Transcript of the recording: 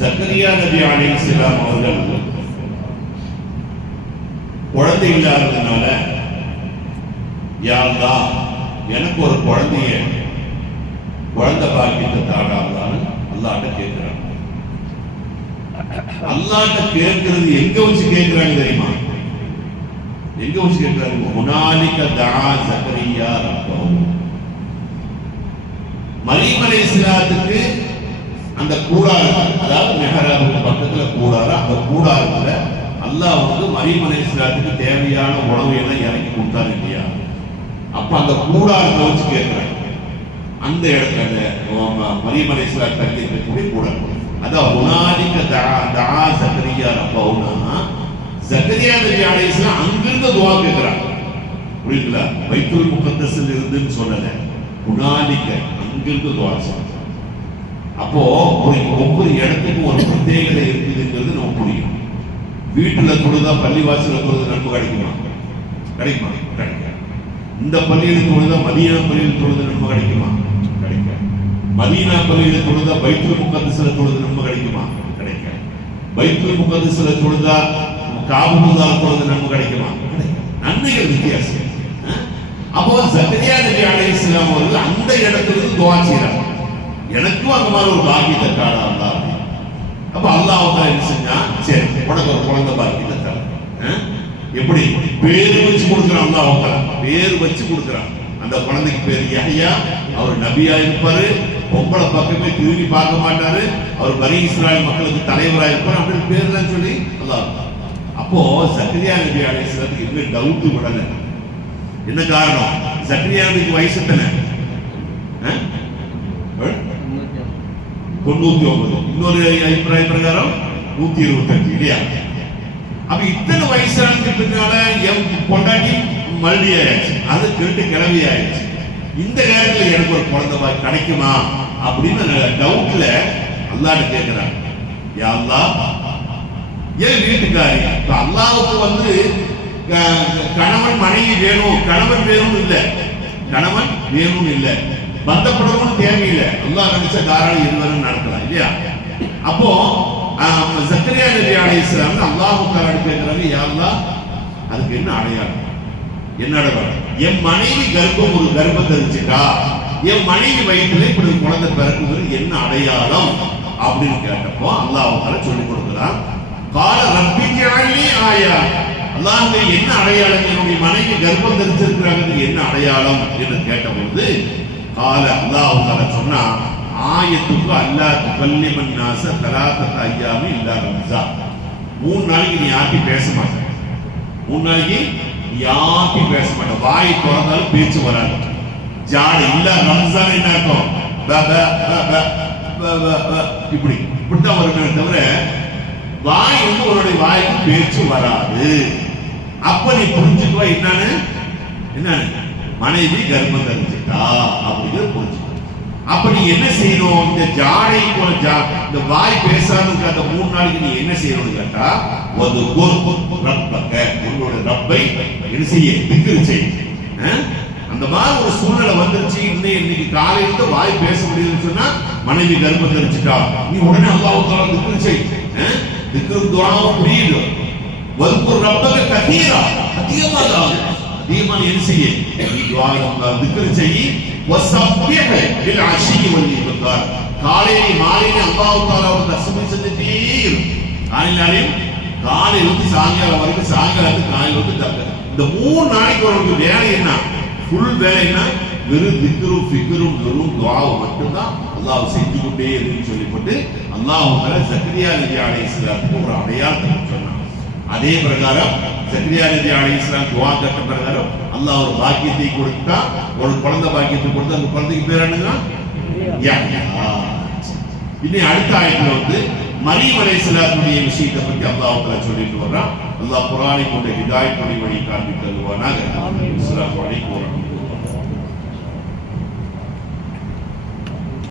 ஜக்கரியா நபி அலைஹிஸ்ஸலாம் அவர்கள் குழந்தை இல்லாததுனால, யா அல்லாஹ் எனக்கு ஒரு குழந்தை பாக்கியத்தை தாடாதான் அல்லாஹ்ட்ட கேட்கிறாங்க. அல்லாஹ்ட்ட கேட்கிறது எங்க வச்சு கேட்கிறாங்க தெரியுமா? எங்க வச்சு கேட்கிறாங்க? ஹுனாலிக தஆ ஜக்கரியா ரப்பஹு. மரியம் அலைஹிஸ்ஸலாத்துக்கு அந்த கூடாரம், அதாவது மெஹராபுக்கு பக்கத்துல கூடாரம், அந்த கூடாரத்துல அல்லாஹ் வந்து மரியம் அலைஹிஸ்ஸலாத்துக்கு தேவையான உணவு எல்லாம் இறக்கி கொடுத்தாரு இல்லையா? அப்ப அந்த கூடாரத்தை வச்சு கேட்கிறாங்க. அந்த இடத்துல மரியம் அலைஹிஸ்ஸலாம் தங்கி இருக்கக்கூடிய கூடாரம், அதான் ஹுனாலிக தஆ ஜக்கரியா ரப்பஹுனா, ஜக்கரியா நபி அலைஹிஸ்ஸலாம் அங்கிருந்து துஆ கேட்கிறாங்க. புரியுதுங்களா? பைத்துல் முகத்தஸில் இருந்துன்னு சொல்லல, ஹுனாலிக அங்கிருந்து துஆ செய்றாங்க. அப்போ ஒவ்வொரு இடத்துக்கும் ஒரு பிரத்யேகதை இருக்குதுங்கிறது நமக்கு புரியும். வீட்டுல தொழுதா பள்ளிவாசல தொழுது நன்மை கிடைக்குமா? கிடைக்குமா? கிடைக்காது. இந்த பள்ளியில் தொழுதா மதீனா பள்ளியில் தொழுது நன்மை கிடைக்குமா? கிடைக்காது. மதீனா பள்ளியில் தொழுதா பைத்துல் முகத்தஸில் தொழுது நன்மை கிடைக்குமா? கிடைக்காது. பைத்துல் முகத்தஸில் தொழுதா காபத்துல்லா தொழுது நன்மை கிடைக்குமா? கிடைக்காது. நன்மைகள் வித்தியாசம். அப்போ ஜக்கரியா நபி அலைஹிஸ்ஸலாம் அவர்கள் அந்த இடத்திலிருந்து துஆ செய்றாங்க, எனக்கும் அந்த மாதிரி ஒரு பாக்கியத்தை தாடா அல்லாஹ். அப்ப அல்லாஹ் என்ன செஞ்சா, சரி உனக்கு ஒரு குழந்தை பாக்கியத்தை தர. எப்படி பேரு வச்சு கொடுக்குறான் அல்லாஹ், பேரு வச்சு கொடுக்குறான். அந்த குழந்தைக்கு பேர் யஹ்யா. அவர் நபியா இருப்பாரு, பொம்பளை பக்கமே திரும்பி பார்க்க மாட்டாரு, அவர் பனி இஸ்ராயல் மக்களுக்கு தலைவராக இருப்பார் அப்படின்னு பேர்லாம் சொல்லி அல்லாஹ். அப்போ ஜக்கரியா நபி அலைஹிஸ்ஸலாத்துக்கு இன்னும் டவுட் விடல. என்ன காரணம்? ஜக்கரியா நபிக்கு வயசு எத்தனை? 99. இன்னொரு அபிப்பிராய பிரகாரம் 125 இல்லையா? அப்ப இத்தனை வயசானதுக்கு பின்னால என் பொண்டாட்டி மல்டி ஆயிடுச்சு, அது கேட்டு கிளம்பி ஆயிடுச்சு. இந்த நேரத்துல எனக்கு ஒரு குழந்தை கிடைக்குமா அப்படின்னு டவுட்ல அல்லாஹ்ட்ட கேட்கிறாங்க. யா அல்லாஹ், ஏன் வீட்டுக்காரி அல்லாஹ்வுக்கு வந்து கணவன் மனைவி வேணும், கணவன் வேணும்னு இல்ல, கணவன் வேணும்னு இல்ல, பந்தப்படவும் தேவையில்லை, அல்லாஹ் நினைச்ச தாராளம் இருவரும் நடக்கலாம் இல்லையா? அப்போ ஜக்கரியா நபி அலைஹிஸ்ஸலாம் அல்லாஹ் தஆலா கேட்கிறாங்க, யா அல்லாஹ் அதுக்கு என்ன அடையாளம்? என்ன அடையாளம்? என் மனைவி ஒரு கர்ப்பம் தரிச்சிட்டா, என் மனைவி வயிற்றுல இப்படி குழந்தை பிறக்குது, என்ன அடையாளம் அப்படின்னு கேட்டப்போ அல்லாஹ் தஆலா சொல்லி கொடுக்கிறான். கால ரப்பி ஜஅல்னி ஆயா, அல்லாஹ் என்ன அடையாளம்? என்னுடைய மனைவி கர்ப்பம் தரிச்சிருக்கிறாங்க, என்ன அடையாளம் என்று கேட்டபொழுது கால அல்லாஹ் தஆலா சொன்னா, ஆயத்துக்கு அல்லாஹ் துகல்லிமன் நாஸ தலாத்தத அய்யாமி இல்லா ரம்ஸா. 3 நாளைக்கு நீ யார்கிட்டயும் பேச மாட்ட, 3 நாளைக்கு யார்கிட்டயும் பேச மாட்ட, வாய் திறந்தாலும் பேச்சு வராது. ஜாட இல்ல ரம்ஸான் என்ன அர்த்தம்? இப்படித்தான் வருமே தவிர வாய் வந்து உன்னுடைய வாய்க்கு பேச்சு வராது. அப்ப நீ புரிஞ்சுக்குவா என்னன்னு மனைவி கர்ப்பம் தரிச்சிட்டா அப்படிங்கிறது புரிஞ்சுக்கணும். அப்ப நீ என்ன செய்யணும்? இந்த ஜாடை இந்த வாய் பேசாததுக்கு அந்த 3 நாளைக்கு நீ என்ன செய்யணும்னு கேட்டா, ஒரு ரப்பக, உன்னோட ரப்பை என்ன செய்ய, திக்ர் செய். அந்த மாதிரி ஒரு சூழ்நிலை வந்துருச்சு, இன்னைக்கு காலையில வாய் பேச முடியுதுன்னு சொன்னா மனைவி கர்ப்பம் தரிச்சிட்டா, நீ உடனே அல்லாஹ் தஆலா திக்ர் செய். திக்ர் துஆவும் புரியுது. வல்குர் ரப்பக கதீரா, அதிகமா என்ன செய்ய, நீ துஆ திக்ர் செய். வஸப்பிஹ் பில் அஷி வல் இப்கார், காலையில மாலையில அல்லாஹ் தஆலாவை தஸ்பீஹ் செஞ்சிட்டே இரு. காலையிலிருந்து சாயங்காலம் வரைக்கும், சாயங்காலத்துக்கு காலையிலிருந்து இந்த 3 நாளைக்கு உனக்கு வேலை என்ன? ஃபுல் வேலை என்ன? வெறும் திக்ரும் ஃபிக்ரும் வெறும் துஆவும் மட்டும்தான் அல்லாஹ் செஞ்சு கொண்டே இருக்குன்னு சொல்லிவிட்டு அல்லாஹ் தஆலா ஜக்கரியா நபி அலைஹிஸ்ஸலாத்துக்கு ஒரு அடையாளத்தை சொன்னான். அதே பிரகாரம் ஜக்கரியா நபி அலைஹிஸ்ஸலாம் துஆ கேட்ட பிரகாரம் அல்லாஹ் ஒரு பாக்கியத்தை கொடுத்தா, ஒரு குழந்தை பாக்கியத்தை கொடுத்தா, அந்த குழந்தைக்கு பேர் என்னங்க? யஹ்யா. இன்னும் அடுத்த ஆயத்துல வந்து மரியம் அலைஹிஸ்ஸலாத்துடைய விஷயத்தை பத்தி அல்லாஹ் தஆலா சொல்லிட்டு வர்றான். அல்லாஹ் குர்ஆனை கொண்டு ஹிதாயத் வழி காண்பித்து தருவானாக. அஸ்ஸலாமு அலைக்கும்.